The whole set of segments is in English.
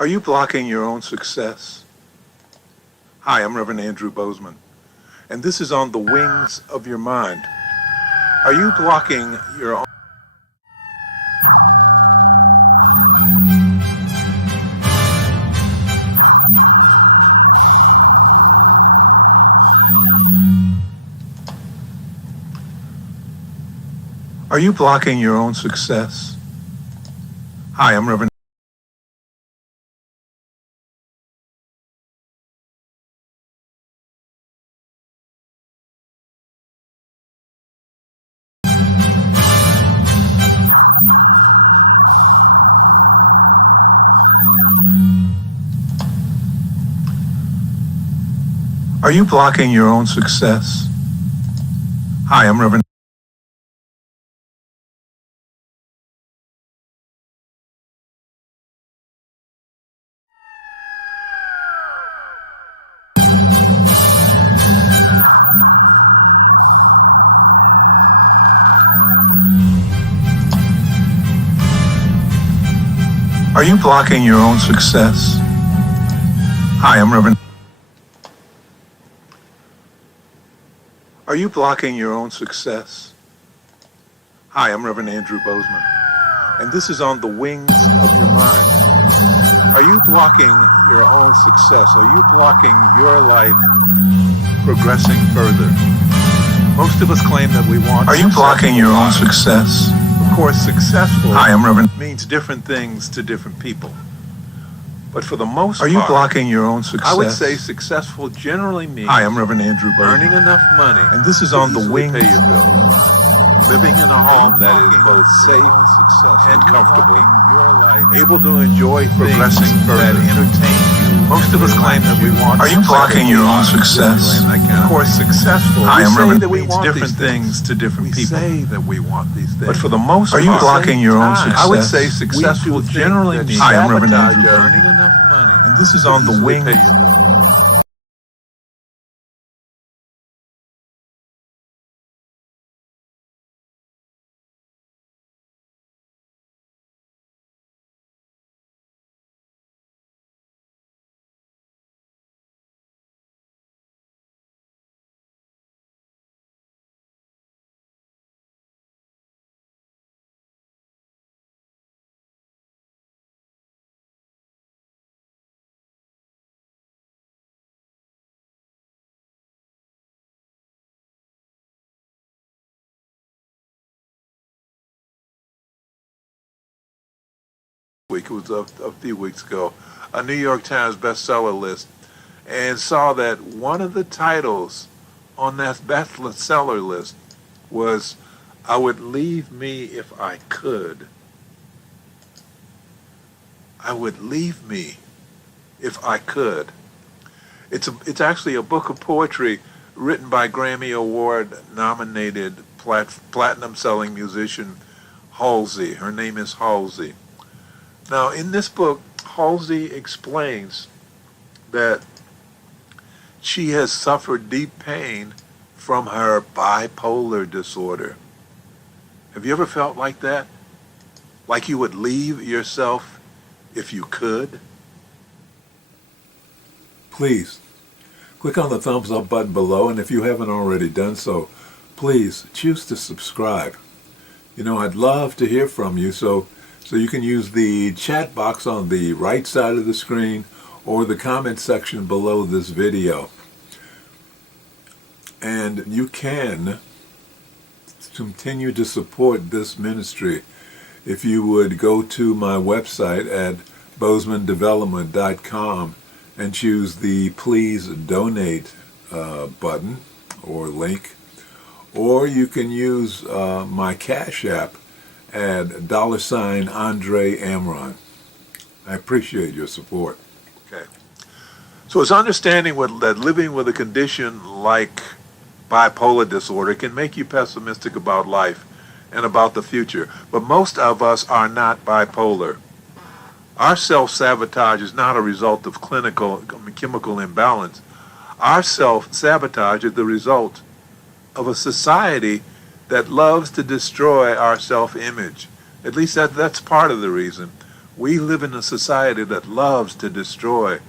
Are you blocking your own success? Hi, I'm Reverend Andrew Bozeman, and this is On the Wings of Your Mind. Are you blocking your own? Are you blocking your own success? Hi, I'm Reverend. Are you blocking your own success? Hi, I'm Reverend. Are you blocking your own success? Hi, I'm Reverend. Are you blocking your own success? Hi, I'm Reverend Andrew Bozeman, and this is On the Wings of Your Mind. Are you blocking your own success? Are you blocking your life progressing further? Most of us claim that we want. Are you blocking your own success? Of course, successful Hi, I'm Reverend. Means different things to different people. But for the most part, are you blocking your own success? I would say successful generally means Hi, I'm Reverend Andrew Bozeman. Earning enough money, and this is On the Wings pay your bills. Living in a home that is both safe and comfortable, able to enjoy progressing further, that entertain you. Most of us claim that we want. Are you blocking your own success? Of course, successful. I am Reverend. That we want different things to different people. We say that we want these things, but for the most part, are you blocking your own success? I would say successful generally means I am Reverend Andrew. Earning enough money, and this is On the Wings. week, it was a few weeks ago, a New York Times bestseller list, and saw that one of the titles on that bestseller list was "I Would Leave Me If I Could." I would leave me if I could. It's actually a book of poetry written by Grammy Award nominated platinum selling musician Halsey. Her name is Halsey. Now, in this book, Halsey explains that she has suffered deep pain from her bipolar disorder. Have you ever felt like that? Like you would leave yourself if you could? Please click on the thumbs up button below, and if you haven't already done so, please choose to subscribe. I'd love to hear from you, so you can use the chat box on the right side of the screen or the comment section below this video. And you can continue to support this ministry if you would go to my website at bozemandevelopment.com and choose the Please Donate button or link. Or you can use my Cash App at $Andre Amron. I appreciate your support. Okay. So it's understanding that living with a condition like bipolar disorder can make you pessimistic about life and about the future. But most of us are not bipolar. Our self-sabotage is not a result of chemical imbalance. Our self-sabotage is the result of a society that loves to destroy our self-image. At least that's part of the reason. We live in a society that loves to destroy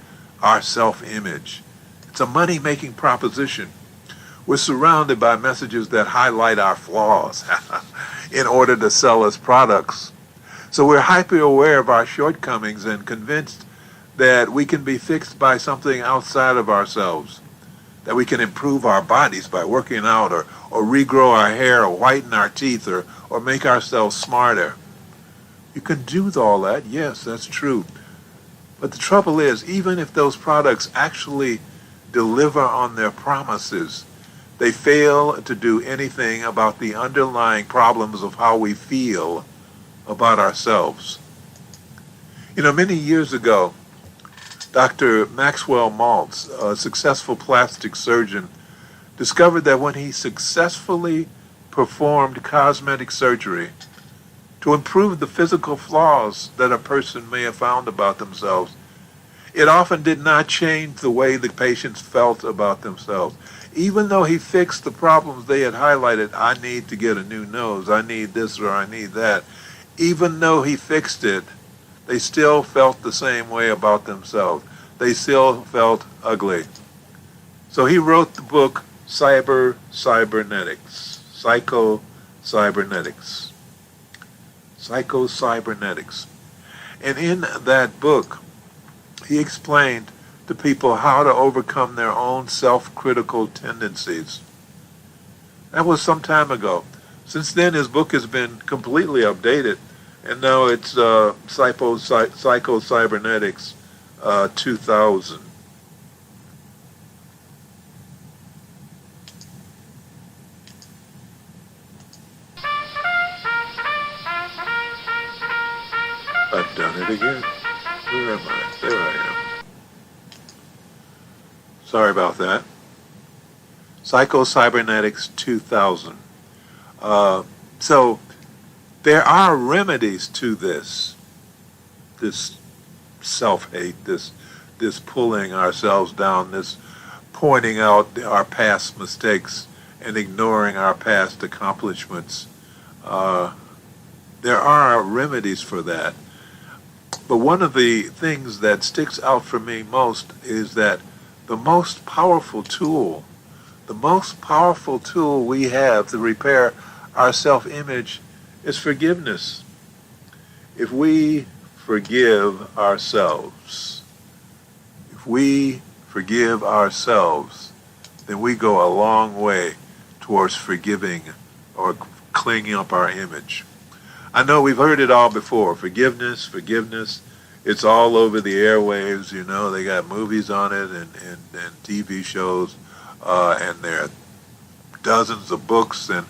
our self-image. It's a money-making proposition. We're surrounded by messages that highlight our flaws in order to sell us products. So we're hyper aware of our shortcomings and convinced that we can be fixed by something outside of ourselves, that we can improve our bodies by working out or regrow our hair or whiten our teeth or make ourselves smarter. You can do all that, yes, that's true. But the trouble is, even if those products actually deliver on their promises, they fail to do anything about the underlying problems of how we feel about ourselves. Many years ago, Dr. Maxwell Maltz, a successful plastic surgeon, discovered that when he successfully performed cosmetic surgery to improve the physical flaws that a person may have found about themselves, it often did not change the way the patients felt about themselves. Even though he fixed the problems they had highlighted, I need to get a new nose, I need this or I need that. Even though he fixed it, they still felt the same way about themselves. They still felt ugly. So he wrote the book Cybernetics. Psycho-Cybernetics. And in that book, he explained to people how to overcome their own self-critical tendencies. That was some time ago. Since then, his book has been completely updated, and now it's Psycho-Cybernetics 2000. I've done it again. Where am I? There I am. Sorry about that. Psycho-Cybernetics 2000. So there are remedies to this self-hate, this pulling ourselves down, this pointing out our past mistakes and ignoring our past accomplishments. There are remedies for that. But one of the things that sticks out for me most is that the most powerful tool we have to repair our self-image is forgiveness. If we forgive ourselves, then we go a long way towards forgiving or cleaning up our image. I know we've heard it all before. Forgiveness, forgiveness. It's all over the airwaves. You know, they got movies on it and TV shows, and there are dozens of books, and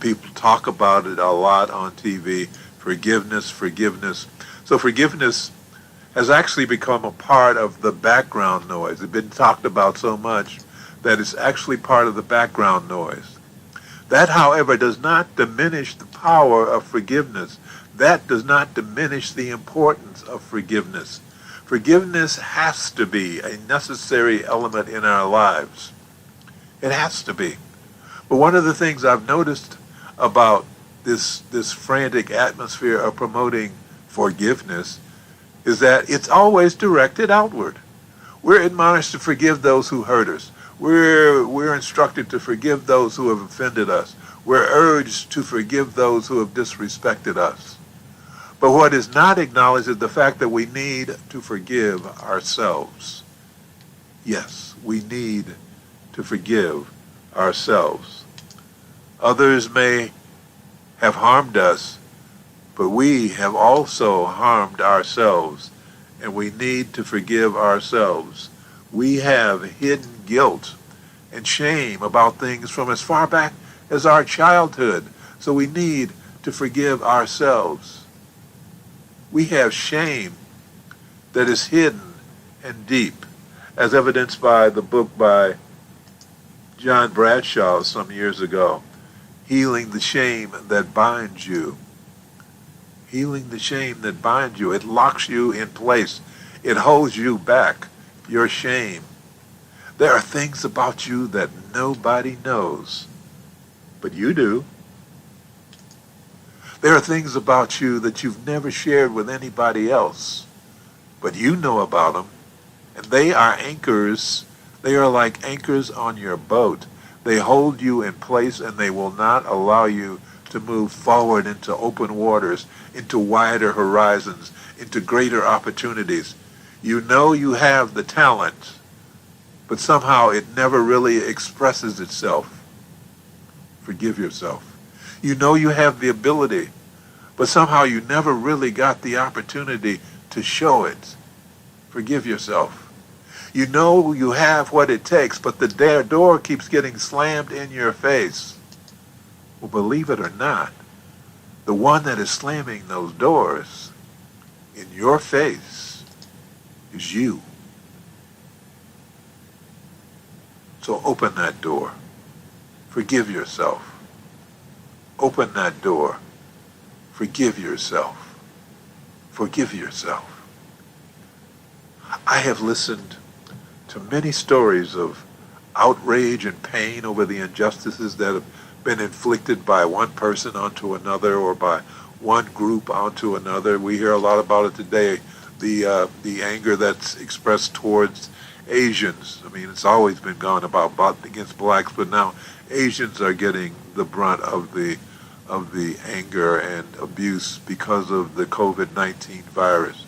people talk about it a lot on TV. Forgiveness, forgiveness. So forgiveness has actually become a part of the background noise. It's been talked about so much that it's actually part of the background noise. That, however, does not diminish the power of forgiveness. That does not diminish the importance of forgiveness. Forgiveness has to be a necessary element in our lives. It has to be. But one of the things I've noticed about this frantic atmosphere of promoting forgiveness is that it's always directed outward. We're admonished to forgive those who hurt us. We're instructed to forgive those who have offended us. We're urged to forgive those who have disrespected us. But what is not acknowledged is the fact that we need to forgive ourselves. Yes, we need to forgive ourselves. Others may have harmed us, but we have also harmed ourselves, and we need to forgive ourselves. We have hidden guilt and shame about things from as far back as our childhood, so we need to forgive ourselves. We have shame that is hidden and deep, as evidenced by the book by John Bradshaw some years ago, Healing the Shame That Binds You. Healing the shame that binds you. It locks you in place. It holds you back. Your shame. There are things about you that nobody knows, but you do. There are things about you that you've never shared with anybody else, but you know about them, and they are anchors. They are like anchors on your boat. They hold you in place, and they will not allow you to move forward into open waters, into wider horizons, into greater opportunities. You know you have the talent, but somehow it never really expresses itself. Forgive yourself. You know you have the ability, but somehow you never really got the opportunity to show it. Forgive yourself. You know you have what it takes, but the door keeps getting slammed in your face. Well, believe it or not, the one that is slamming those doors in your face is you. So open that door. Forgive yourself. Open that door. Forgive yourself. Forgive yourself. I have listened to many stories of outrage and pain over the injustices that have been inflicted by one person onto another, or by one group onto another. We hear a lot about it today, the anger that's expressed towards Asians. I mean, it's always been gone about against blacks, but now Asians are getting the brunt of the anger and abuse because of the COVID-19 virus.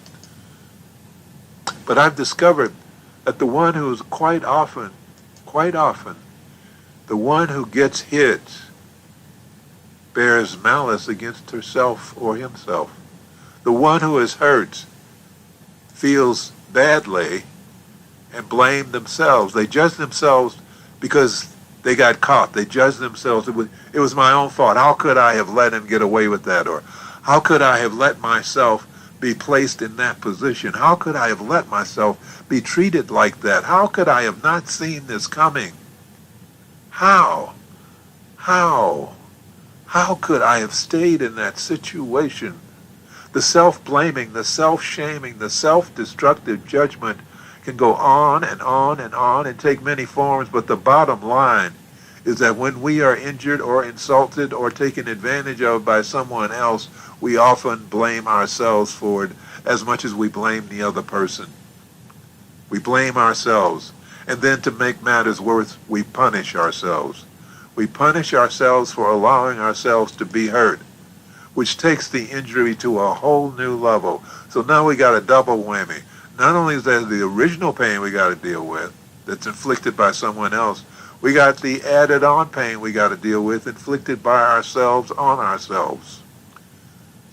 But I've discovered that the one who is quite often, the one who gets hit bears malice against herself or himself. The one who is hurt feels badly and blame themselves. They judge themselves because they got caught. They judge themselves. It was my own fault. How could I have let him get away with that? Or how could I have let myself be placed in that position? How could I have let myself be treated like that? How could I have not seen this coming? How could I have stayed in that situation? The self-blaming, the self-shaming, the self-destructive judgment can go on and on and on and take many forms, but the bottom line is that when we are injured or insulted or taken advantage of by someone else, we often blame ourselves for it as much as we blame the other person. We blame ourselves, and then to make matters worse, we punish ourselves. We punish ourselves for allowing ourselves to be hurt, which takes the injury to a whole new level. So now we got a double whammy. Not only is there the original pain we got to deal with that's inflicted by someone else, we got the added on pain we got to deal with inflicted by ourselves on ourselves.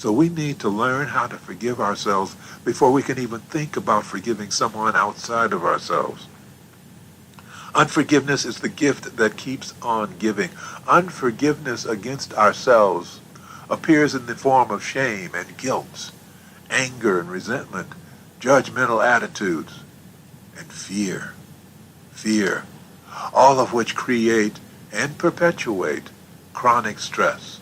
So we need to learn how to forgive ourselves before we can even think about forgiving someone outside of ourselves. Unforgiveness is the gift that keeps on giving. Unforgiveness against ourselves appears in the form of shame and guilt, anger and resentment, judgmental attitudes, and fear. Fear, all of which create and perpetuate chronic stress.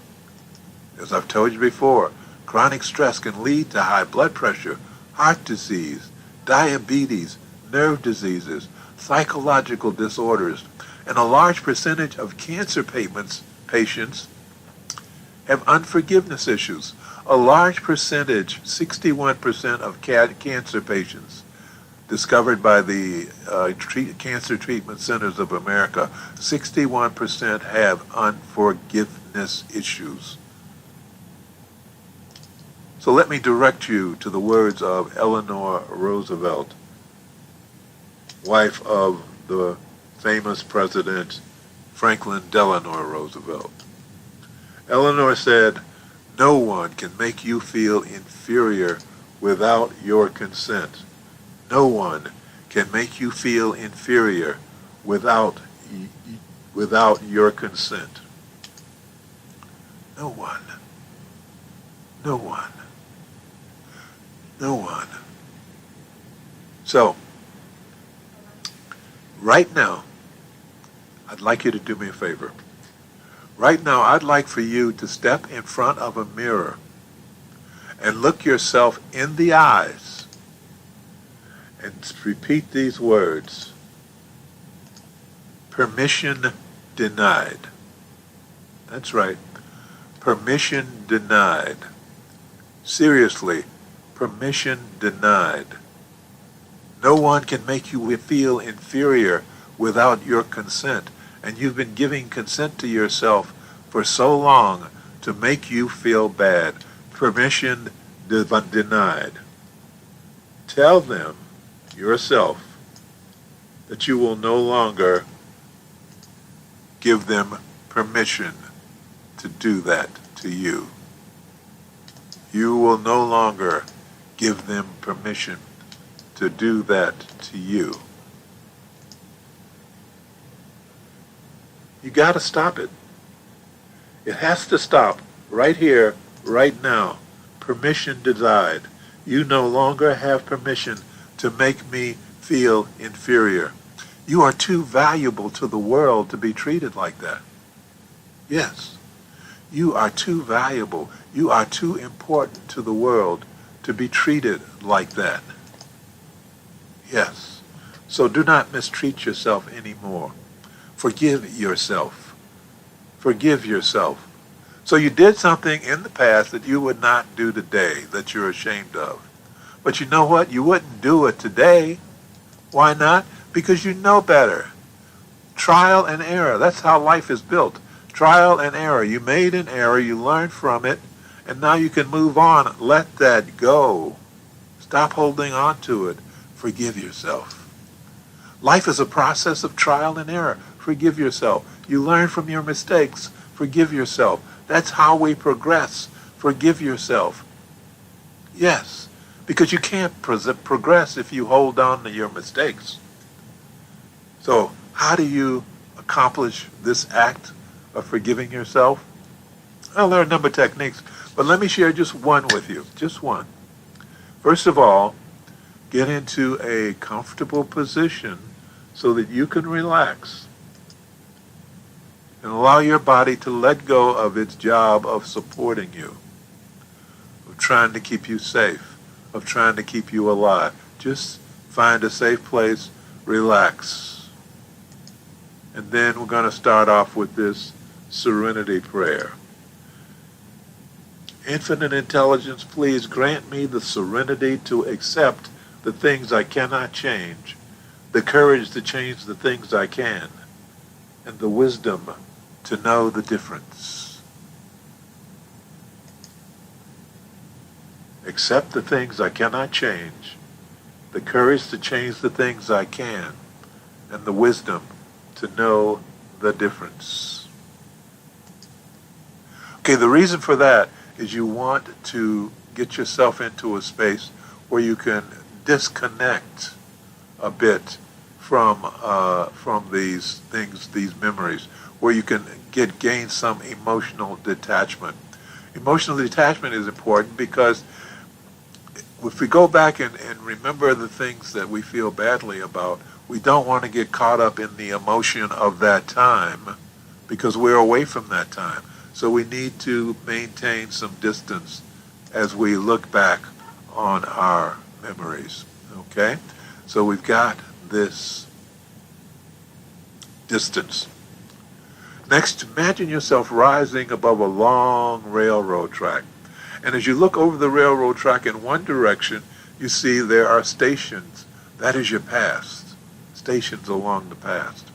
As I've told you before, chronic stress can lead to high blood pressure, heart disease, diabetes, nerve diseases, psychological disorders, and a large percentage of cancer patients have unforgiveness issues. A large percentage, 61% of cancer patients discovered by the Cancer Treatment Centers of America, 61% have unforgiveness issues. So let me direct you to the words of Eleanor Roosevelt, wife of the famous President Franklin Delano Roosevelt. Eleanor said, "No one can make you feel inferior without your consent. No one can make you feel inferior without your consent. No one. No one. No one." So, right now, I'd like you to do me a favor. Right now, I'd like for you to step in front of a mirror and look yourself in the eyes and repeat these words. Permission denied. That's right. Permission denied. Seriously, permission denied. No one can make you feel inferior without your consent. And you've been giving consent to yourself for so long to make you feel bad. Permission denied. Tell them, yourself, that you will no longer give them permission to do that to you. You will no longer give them permission to do that to you. You got to stop it. It has to stop right here, right now. Permission denied. You no longer have permission to make me feel inferior. You are too valuable to the world to be treated like that. Yes, you are too valuable. You are too important to the world to be treated like that. Yes, so do not mistreat yourself anymore. Forgive yourself. Forgive yourself. So you did something in the past that you would not do today, that you're ashamed of. But you know what? You wouldn't do it today. Why not? Because you know better. Trial and error. That's how life is built. Trial and error. You made an error, you learned from it, and now you can move on. Let that go. Stop holding on to it. Forgive yourself. Life is a process of trial and error. Forgive yourself. You learn from your mistakes. Forgive yourself. That's how we progress. Forgive yourself. Yes, because you can't progress if you hold on to your mistakes. So how do you accomplish this act of forgiving yourself? Well, there are a number of techniques, but let me share just one with you. Just one. First of all, get into a comfortable position so that you can relax and allow your body to let go of its job of supporting you, of trying to keep you safe, of trying to keep you alive. Just find a safe place, relax. And then we're going to start off with this serenity prayer. Infinite intelligence, please grant me the serenity to accept the things I cannot change, the courage to change the things I can, and the wisdom to know the difference. Accept the things I cannot change, the courage to change the things I can, and the wisdom to know the difference. Okay, the reason for that is you want to get yourself into a space where you can disconnect a bit from these things, these memories, where you can gain some emotional detachment. Emotional detachment is important because if we go back and remember the things that we feel badly about, we don't want to get caught up in the emotion of that time because we're away from that time. So we need to maintain some distance as we look back on our memories. Okay? So we've got this distance. Next, imagine yourself rising above a long railroad track. And as you look over the railroad track in one direction, you see there are stations. That is your past. Stations along the past.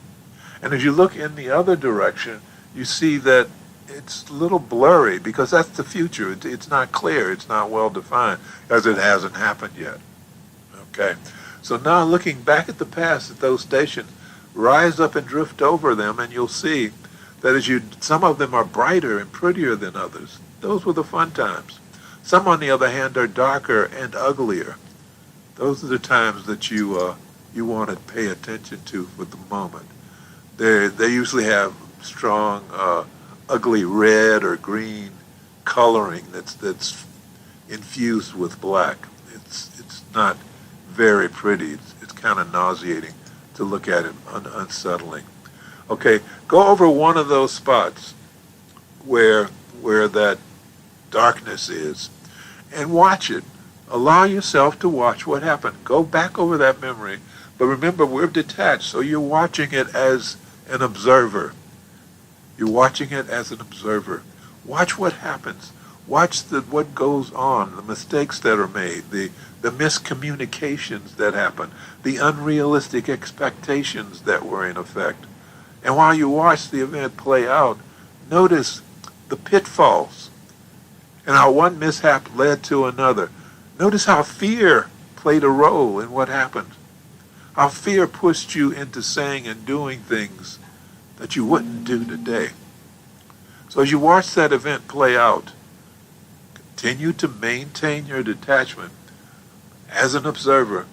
And as you look in the other direction, you see that it's a little blurry because that's the future. It's not clear. It's not well defined because it hasn't happened yet. Okay? So now looking back at the past at those stations, rise up and drift over them, and you'll see that some of them are brighter and prettier than others. Those were the fun times. Some, on the other hand, are darker and uglier. Those are the times that you want to pay attention to for the moment. They usually have strong, ugly red or green coloring that's infused with black. It's not very pretty. It's kind of nauseating to look at it, unsettling. Okay, go over one of those spots where that darkness is and watch it. Allow yourself to watch what happened. Go back over that memory. But remember, we're detached, so you're watching it as an observer. You're watching it as an observer. Watch what happens. Watch what goes on, the mistakes that are made, the miscommunications that happen, the unrealistic expectations that were in effect. And while you watch the event play out, notice the pitfalls and how one mishap led to another. Notice how fear played a role in what happened. How fear pushed you into saying and doing things that you wouldn't do today. So as you watch that event play out, continue to maintain your detachment as an observer.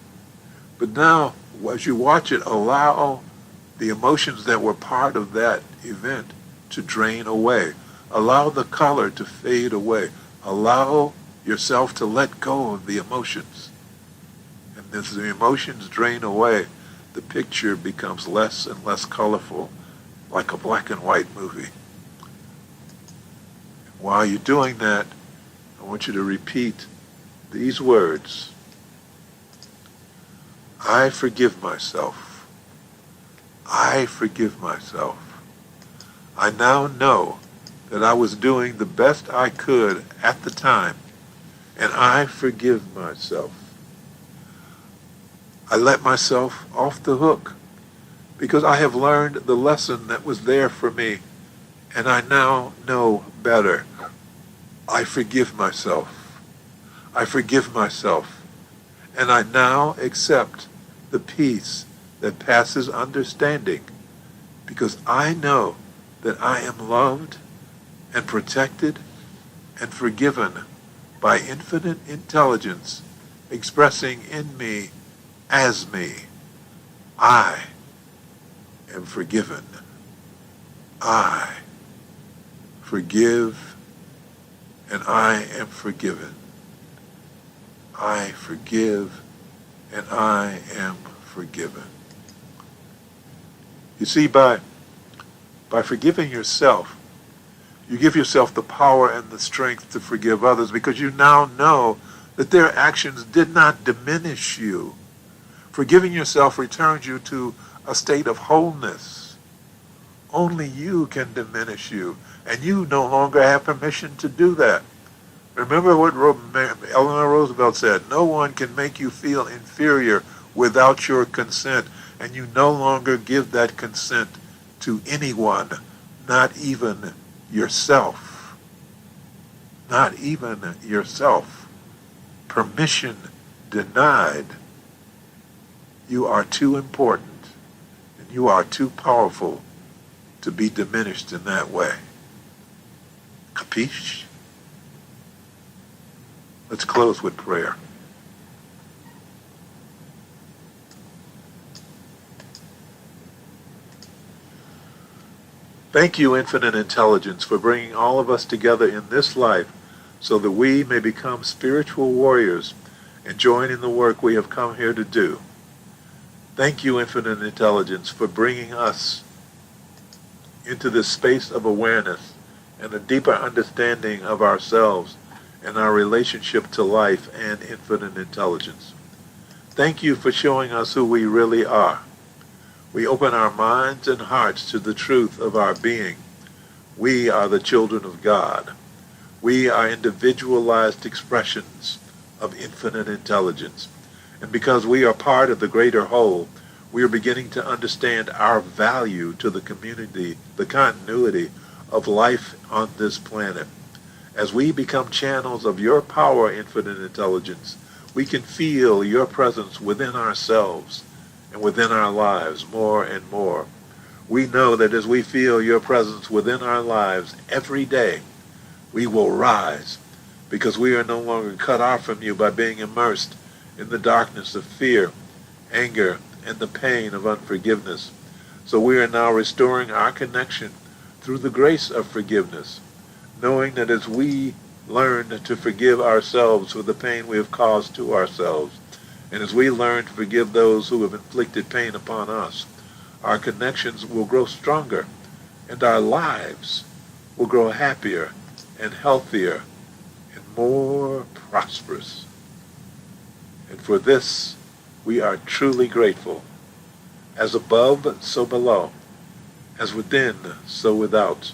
But now, as you watch it, allow the emotions that were part of that event to drain away. Allow the color to fade away. Allow yourself to let go of the emotions. And as the emotions drain away, the picture becomes less and less colorful, like a black and white movie. While you're doing that, I want you to repeat these words. I forgive myself. I forgive myself. I now know that I was doing the best I could at the time, and I forgive myself. I let myself off the hook because I have learned the lesson that was there for me, and I now know better. I forgive myself. I forgive myself, and I now accept the peace that passes understanding because I know that I am loved and protected and forgiven by infinite intelligence expressing in me as me. I am forgiven. I forgive and I am forgiven. I forgive and I am forgiven. You see, by forgiving yourself, you give yourself the power and the strength to forgive others because you now know that their actions did not diminish you. Forgiving yourself returns you to a state of wholeness. Only you can diminish you, and you no longer have permission to do that. Remember what Eleanor Roosevelt said, no one can make you feel inferior without your consent, and you no longer give that consent to anyone, not even yourself. Not even yourself. Permission denied. You are too important, and you are too powerful to be diminished in that way. Capiche? Let's close with prayer. Thank you, Infinite Intelligence, for bringing all of us together in this life so that we may become spiritual warriors and join in the work we have come here to do. Thank you, Infinite Intelligence, for bringing us into this space of awareness and a deeper understanding of ourselves and our relationship to life and infinite intelligence. Thank you for showing us who we really are. We open our minds and hearts to the truth of our being. We are the children of God. We are individualized expressions of infinite intelligence. And because we are part of the greater whole, we are beginning to understand our value to the community, the continuity of life on this planet. As we become channels of your power, infinite intelligence, we can feel your presence within ourselves and within our lives more and more. We know that as we feel your presence within our lives every day, we will rise because we are no longer cut off from you by being immersed in the darkness of fear, anger, and the pain of unforgiveness. So we are now restoring our connection through the grace of forgiveness, knowing that as we learn to forgive ourselves for the pain we have caused to ourselves, and as we learn to forgive those who have inflicted pain upon us, our connections will grow stronger, and our lives will grow happier and healthier and more prosperous. And for this, we are truly grateful. As above, so below. As within, so without.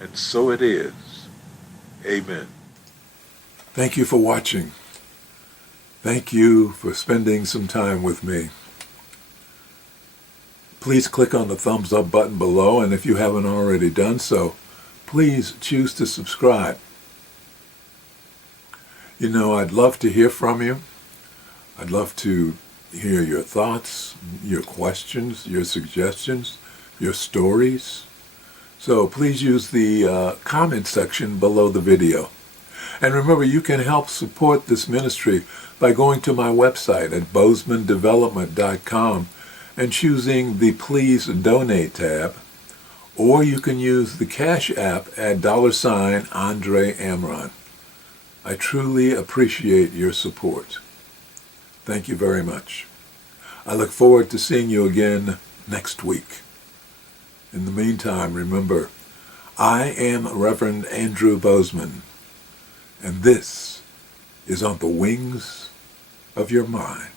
And so it is. Amen. Thank you for watching. Thank you for spending some time with me. Please click on the thumbs up button below, and if you haven't already done so, please choose to subscribe. You know, I'd love to hear from you. I'd love to hear your thoughts, your questions, your suggestions, your stories. So please use the comment section below the video. And remember, you can help support this ministry by going to my website at bozemandevelopment.com and choosing the Please Donate tab, or you can use the Cash App at $Andre Amron. I truly appreciate your support. Thank you very much. I look forward to seeing you again next week. In the meantime, remember, I am Reverend Andrew Bozeman, and this is On the Wings of Your Mind.